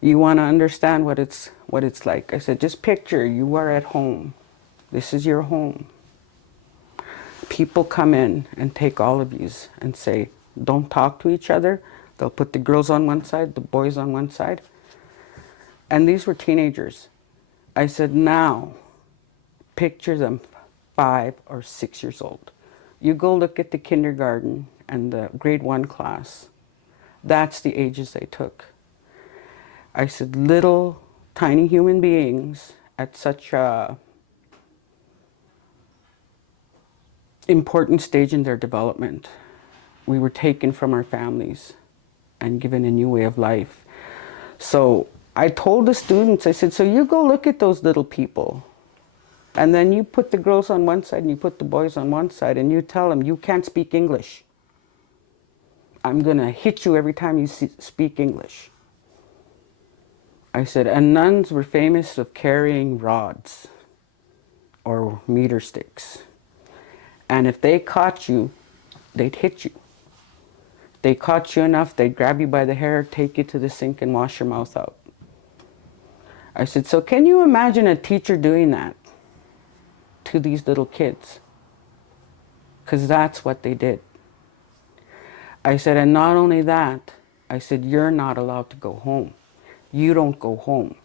You want to understand what it's like. I said, just picture you are at home. This is your home. People come in and take all of yous and say, don't talk to each other. They'll put the girls on one side, the boys on one side. And these were teenagers. I said, now, picture them 5 or 6 years old. You go look at the kindergarten and the grade 1 class. That's the ages they took. I said, little tiny human beings at such a important stage in their development. We were taken from our families and given a new way of life. So I told the students, I said, so you go look at those little people. And then you put the girls on one side and you put the boys on one side and you tell them, you can't speak English. I'm going to hit you every time you speak English. I said, and nuns were famous of carrying rods or meter sticks. And if they caught you, they'd hit you. They caught you enough, they'd grab you by the hair, take you to the sink and wash your mouth out. I said, so can you imagine a teacher doing that to these little kids? Because that's what they did. I said, and not only that, I said, you're not allowed to go home. You don't go home.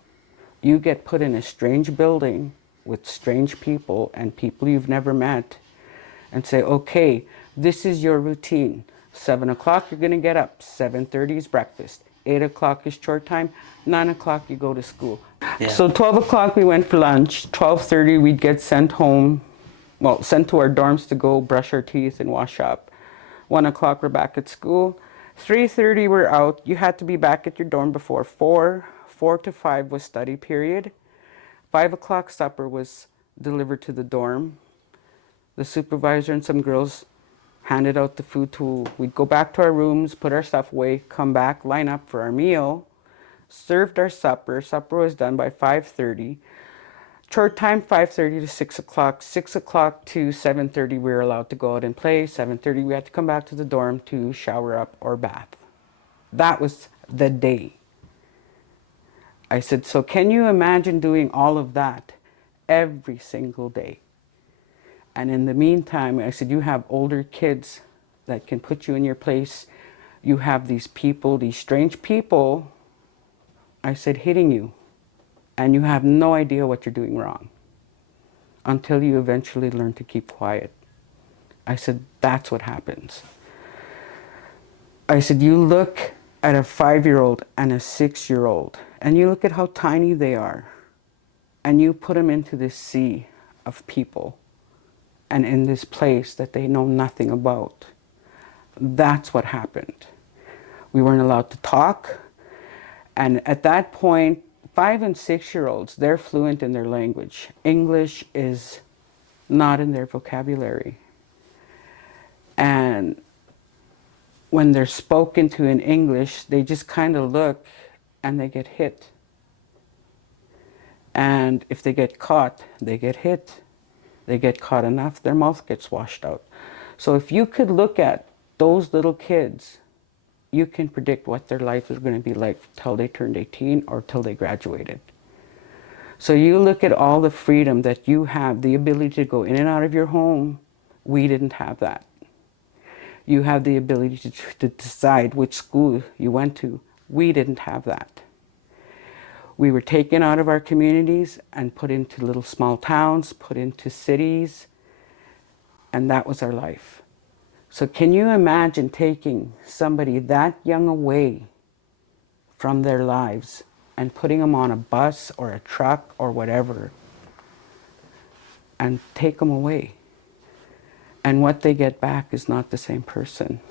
You get put in a strange building with strange people and people you've never met and say, okay, this is your routine. 7 o'clock, you're going to get up. 7:30 is breakfast. 8 o'clock is chore time. 9 o'clock, you go to school. Yeah. So 12 o'clock, we went for lunch. 12:30, we'd get sent home, well, sent to our dorms to go brush our teeth and wash up. 1 o'clock, we're back at school. 3:30, we're out. You had to be back at your dorm before 4. 4 to 5 was study period. 5 o'clock supper was delivered to the dorm. The supervisor and some girls handed out the food to, we'd go back to our rooms, put our stuff away, come back, line up for our meal, served our supper. Supper was done by 5:30. Chore time, 5:30 to 6 o'clock. 6 o'clock to 7:30, we were allowed to go out and play. 7:30, we had to come back to the dorm to shower up or bath. That was the day. I said, so can you imagine doing all of that every single day? And in the meantime, I said, you have older kids that can put you in your place. You have these people, these strange people, I said, hitting you. And you have no idea what you're doing wrong until you eventually learn to keep quiet. I said, that's what happens. I said, you look at a 5-year-old and a 6-year-old, and you look at how tiny they are, and you put them into this sea of people and in this place that they know nothing about. That's what happened. We weren't allowed to talk. And at that point, 5 and 6-year-olds, they're fluent in their language. English is not in their vocabulary. And when they're spoken to in English, they just kind of look and they get hit. And if they get caught, they get hit. They get caught enough, their mouth gets washed out. So if you could look at those little kids, you can predict what their life is going to be like till they turned 18 or till they graduated. So you look at all the freedom that you have, the ability to go in and out of your home. We didn't have that. You have the ability to decide which school you went to. We didn't have that. We were taken out of our communities and put into little small towns, put into cities, and that was our life. So can you imagine taking somebody that young away from their lives and putting them on a bus or a truck or whatever and take them away? And what they get back is not the same person.